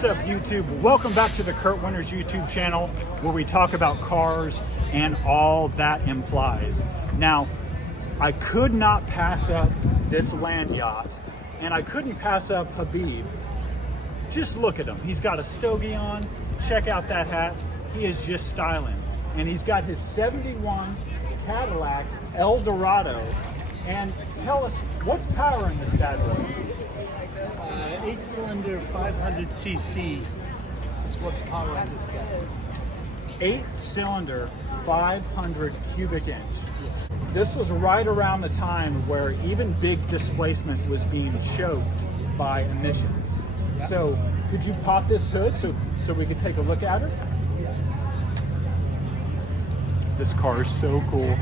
What's up, YouTube? Welcome back to the Kurt Winters YouTube channel, where we talk about cars and all that implies. Now, I could not pass up this Land Yacht, and I couldn't pass up Habib. Just look at him. He's got a stogie on. Check out that hat. He is just styling. And he's got his 71 Cadillac Eldorado. And tell us, what's power in this bad boy? 8-cylinder 500cc is what's powering this guy. 8-cylinder 500 cubic inch. Yes. This was right around the time where even big displacement was being choked by emissions. Yep. So could you pop this hood so we could take a look at it? Yes. This car is so cool.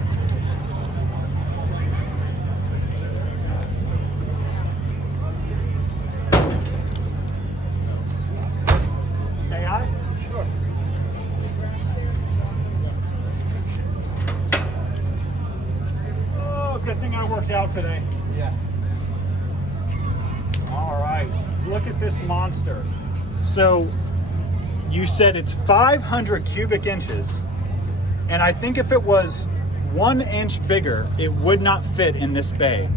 Sure. Oh, good thing I worked out today. Yeah. All right, look at this monster. So you said it's 500 cubic inches, and I think if it was 1 inch bigger, it would not fit in this bay.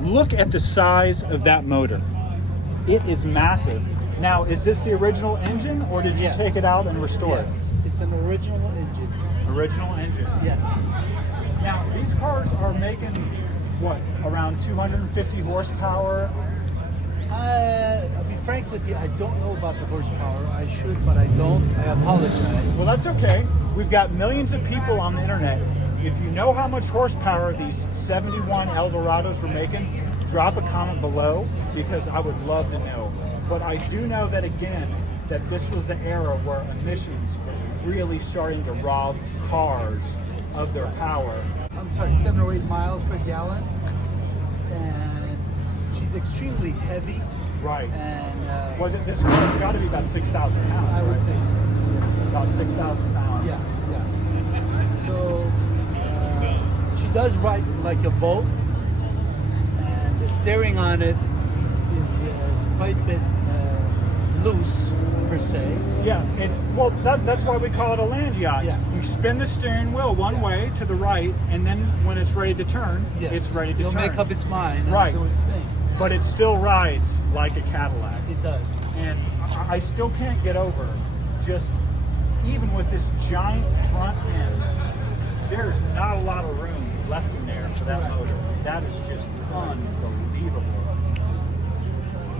Look at the size of that motor. It is massive. Now, is this the original engine, or did you take it out and restore it? Yes, it's an original engine. Original engine. Yes. Now, these cars are making, what, around 250 horsepower? I'll be frank with you, I don't know about the horsepower. I should, but I don't. I apologize. Well, that's okay. We've got millions of people on the internet. If you know how much horsepower these 71 Eldorados are making, drop a comment below, because I would love to know. But I do know that, again, that this was the era where emissions was really starting to rob cars of their power. I'm sorry, 7 or 8 miles per gallon. And she's extremely heavy. Right. And Well, this car's got to be about 6,000 pounds. I would right? say so. Yes. About 6,000 pounds. Yeah, yeah. So she does ride like a boat, and the steering on it is quite a bit loose per se. Yeah, that's why we call it a Land Yacht. Yeah. You spin the steering wheel one way to the right, and then when it's ready to turn, Yes. it's ready to It'll turn. make up its mind and Right. do its thing. But it still rides like a Cadillac. It does. And I still can't get over, just even with this giant front end, there's not a lot of room left in there for that Right. motor. That is just unbelievable.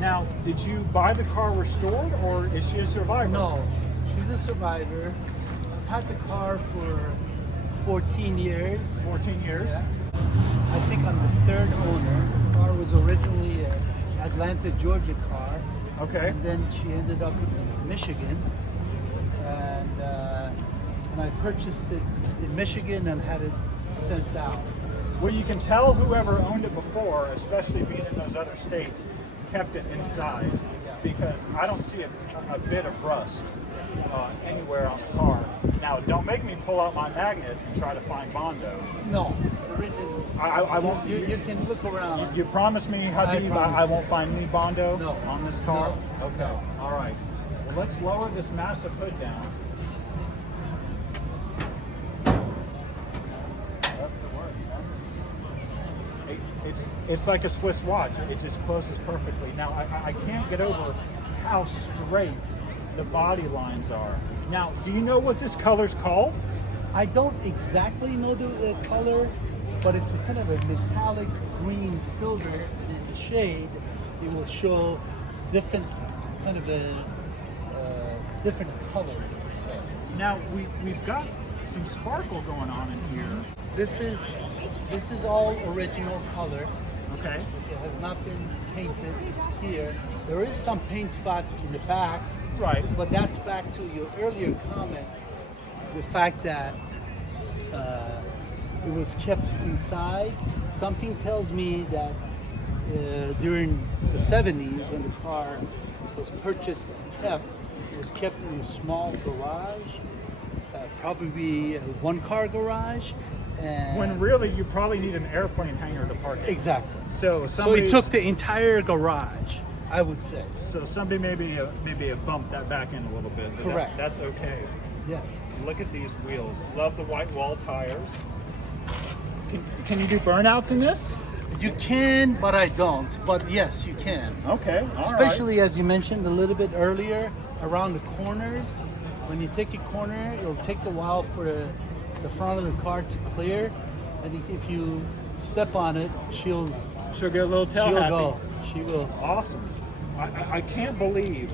Now, did you buy the car restored, or is she a survivor? No, she's a survivor. I've had the car for 14 years. 14 years? Yeah. I think I'm the 3rd owner. The car was originally an Atlanta, Georgia car. Okay. And then she ended up in Michigan. And I purchased it in Michigan and had it sent out. Well, you can tell whoever owned it before, especially being in those other states, kept it inside, because I don't see a bit of rust anywhere on the car. Now, don't make me pull out my magnet and try to find Bondo. No, there isn't. I won't. You can look around. You promise me, Habib, I won't find any Bondo on this car? No. Okay, all right. Well, let's lower this massive hood down. That's the word. It's like a Swiss watch. It just closes perfectly. Now, I can't get over how straight the body lines are. Now, do you know what this color's called? I don't exactly know the color, but it's a kind of a metallic green silver, and in the shade it will show different kind of different colors per se. Now, we've got some sparkle going on in here. This is all original color. Okay. It has not been painted here. There is some paint spots in the back. Right. But that's back to your earlier comment, the fact that it was kept inside. Something tells me that during the 70s, when the car was purchased and kept, it was kept in a small garage, probably a one-car garage. And When really you probably need an airplane hangar to park it. exactly. So So he took the entire garage I would say. So somebody maybe bumped that back in a little bit. But Correct. That's okay. Yes. Look at these wheels. Love the white wall tires. Can you do burnouts in this? You can, but I don't. But yes, you can. Okay. All Especially as you mentioned a little bit earlier, around the corners. When you take a corner, it'll take a while for the front of the car to clear. And if you step on it, she'll get a little tail happy. go. She will. Awesome. I can't believe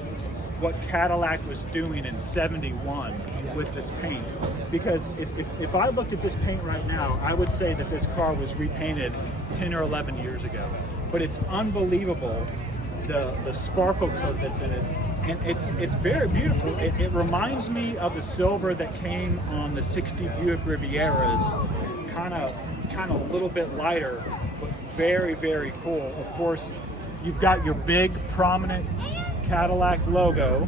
what Cadillac was doing in '71 with this paint. Because if I looked at this paint right now, I would say that this car was repainted 10 or 11 years ago. But it's unbelievable, the sparkle coat that's in it. And it's very beautiful. It reminds me of the silver that came on the '60 Buick Rivieras, kind of a little bit lighter, but very, very cool. Of course, you've got your big prominent Cadillac logo,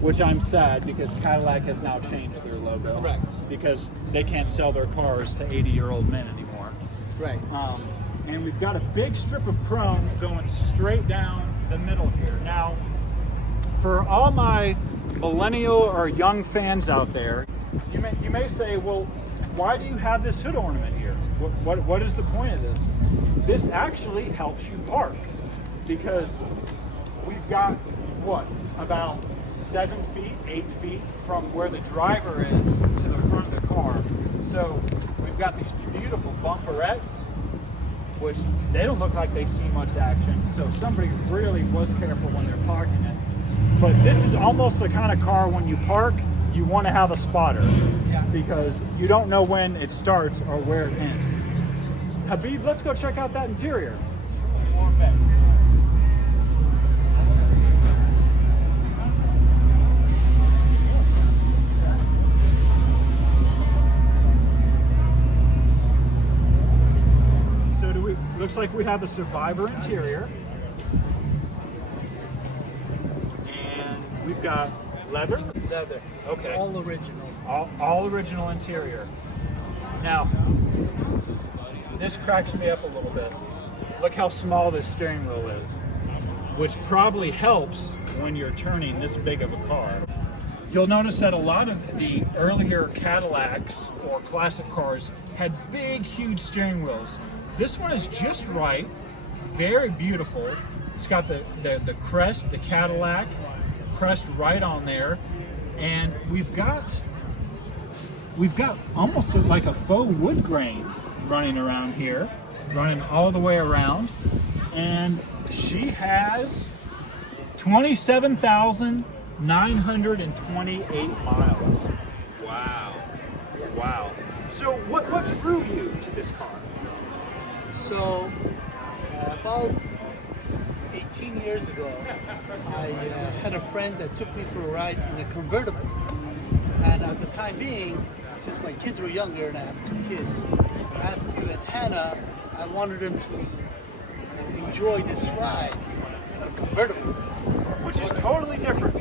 which I'm sad because Cadillac has now changed their logo. Correct. Because they can't sell their cars to 80-year-old men anymore. Right. And we've got a big strip of chrome going straight down the middle here. Now, for all my millennial or young fans out there, you may say, well, why do you have this hood ornament here? What is the point of this? This actually helps you park, because we've got, what, about 7 feet, 8 feet from where the driver is to the front of the car. So we've got these beautiful bumperettes, which they don't look like they've seen much action. So somebody really was careful when they're parking it. But this is almost the kind of car when you park, you want to have a spotter, because you don't know when it starts or where it ends. Habib, let's go check out that interior. So looks like we have a Survivor interior. And we've got leather. Leather. Okay. It's all original. All original interior. Now, this cracks me up a little bit. Look how small this steering wheel is, which probably helps when you're turning this big of a car. You'll notice that a lot of the earlier Cadillacs or classic cars had big, huge steering wheels. This one is just right, very beautiful. It's got the crest, the Cadillac crest right on there. And we've got almost like a faux wood grain running around here, running all the way around. And she has 27,928 miles. Wow. Wow. So what drew you to this car? So about 18 years ago, I had a friend that took me for a ride in a convertible. And at the time being, since my kids were younger, and I have 2 kids, Matthew and Hannah, I wanted them to enjoy this ride, a convertible. Which is totally different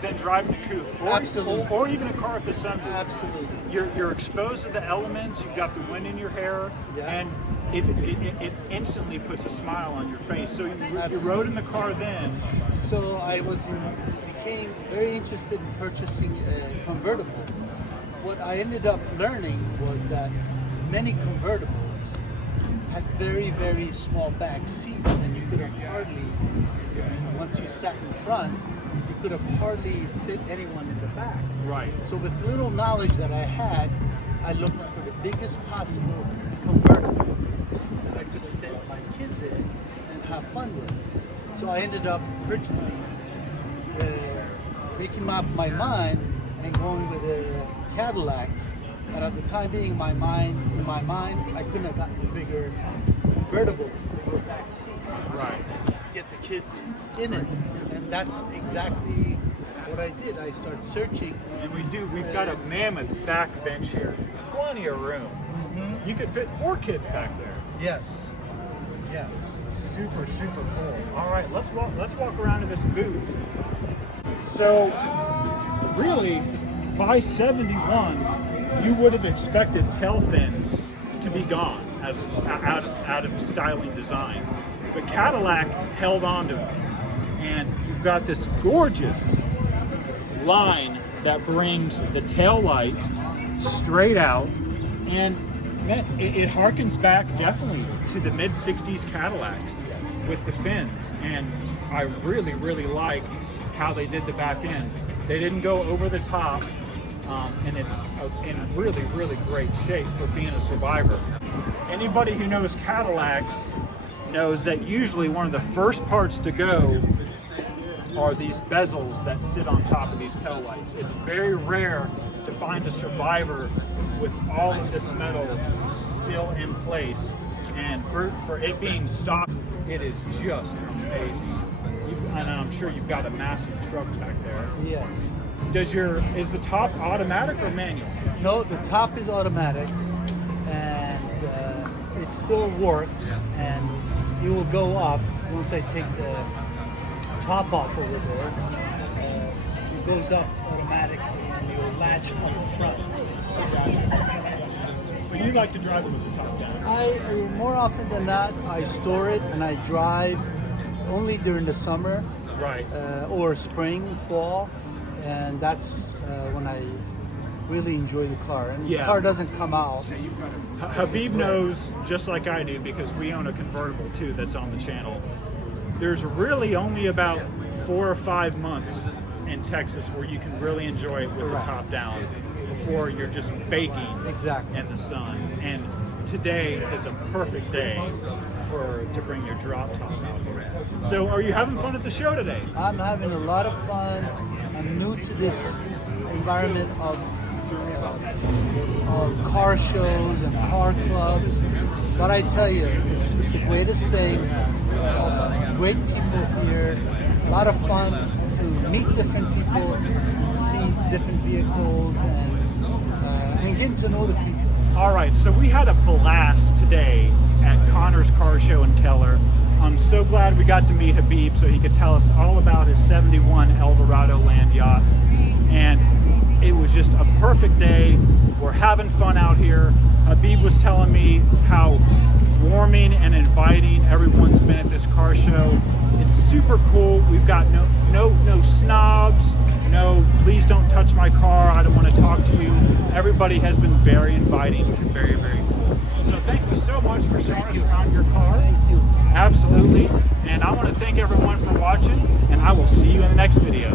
than driving a coupe, Absolutely. or even a car with the sunroof. Absolutely. You're exposed to the elements. You've got the wind in your hair, and it instantly puts a smile on your face. So you rode in the car then. So I became very interested in purchasing a convertible. What I ended up learning was that many convertibles had very, very small back seats, and you could have hardly, once you sat in front, you could have hardly fit anyone in the back. Right. So with little knowledge that I had, I looked for the biggest possible convertible that I could fit my kids in and have fun with. So I ended up purchasing, making up my mind and going with a Cadillac. And at the time being, in my mind, I couldn't have gotten a bigger convertible with back seats. Right. Get the kids in it, and that's exactly what I did. I started searching, And we've got a mammoth back bench here. Plenty of room. Mm-hmm. You could fit 4 kids back there. Yes. Super, super cool. All right, let's walk around to this booth. So, really, by '71, you would have expected tail fins to be gone as out of styling design, but Cadillac held on to them. and you've got this gorgeous line that brings the tail light straight out, and man, it harkens back definitely to the mid-60s Cadillacs with the fins, and I really, really like how they did the back end. They didn't go over the top, and it's in really, really great shape for being a survivor. Anybody who knows Cadillacs knows that usually one of the first parts to go are these bezels that sit on top of these taillights. It's very rare to find a survivor with all of this metal still in place, and for it being stock, it is just amazing. And I'm sure you've got a massive truck back there. Yes. Is the top automatic or manual? No, the top is automatic, and it still works, and it will go up once I take the top off over there. It goes up automatically, and you'll latch up front. But you like to drive it with the top down? I more often than not, I store it and I drive only during the summer, Right. or spring, fall, and that's when I really enjoy the car. And the car doesn't come out. Habib knows, just like I do, because we own a convertible too that's on the channel. There's really only about 4 or 5 months in Texas where you can really enjoy it with the top down before you're just baking in the sun. And today is a perfect day to bring your drop top out here. So are you having fun at the show today? I'm having a lot of fun. I'm new to this environment of car shows and car clubs. But I tell you, it's the greatest thing. Great people here. A lot of fun to meet different people and see different vehicles and getting to know the people. All right, so we had a blast today at Connor's Car Show in Keller. I'm so glad we got to meet Habib so he could tell us all about his 71 Eldorado Land Yacht. And it was just a perfect day. We're having fun out here. Habib was telling me how warming and inviting everyone's been at this car show. It's super cool. We've got no snobs, no please don't touch my car, I don't want to talk to you. Everybody has been very inviting, which is very, very cool. So thank you so much for showing us around your car. Thank you. Absolutely. And I want to thank everyone for watching, and I will see you in the next video.